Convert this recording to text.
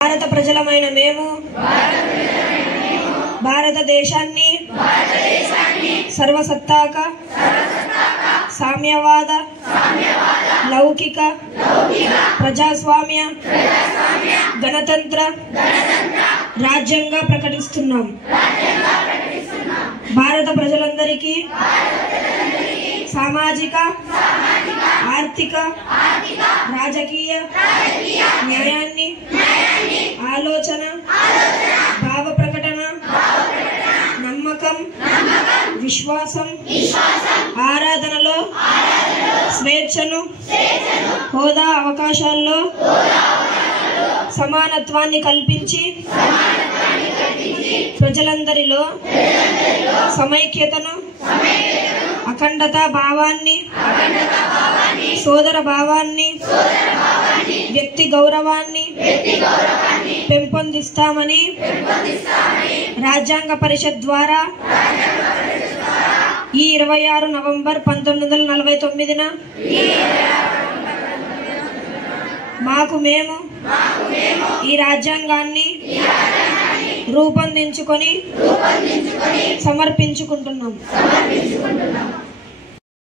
భారత ప్రజలమైన మేము భారతదేశాన్ని సర్వసత్తాక సామ్యవాద లౌకిక ప్రజాస్వామ్య గణతంత్ర రాజ్యంగా ప్రకటిస్తున్నాం. భారత ప్రజలందరికీ సామాజిక ఆర్థిక రాజకీయ న్యాయాన్ని ఆలోచన భావ ప్రకటన నమ్మకం విశ్వాసం ఆరాధనలో స్వేచ్ఛను హోదా అవకాశాల్లో సమానత్వాన్ని కల్పించి ప్రజలందరిలో సమైక్యతను అఖండత భావాన్ని సోదర భావాన్ని వ్యక్తి గౌరవాన్ని పెంపొందిస్తామని రాజ్యాంగ పరిషత్ ద్వారా ఈ 26 నవంబర్ 1949న మాకు మేము ఈ రాజ్యాంగాన్ని రూపొందించుకొని సమర్పించుకుంటున్నాం.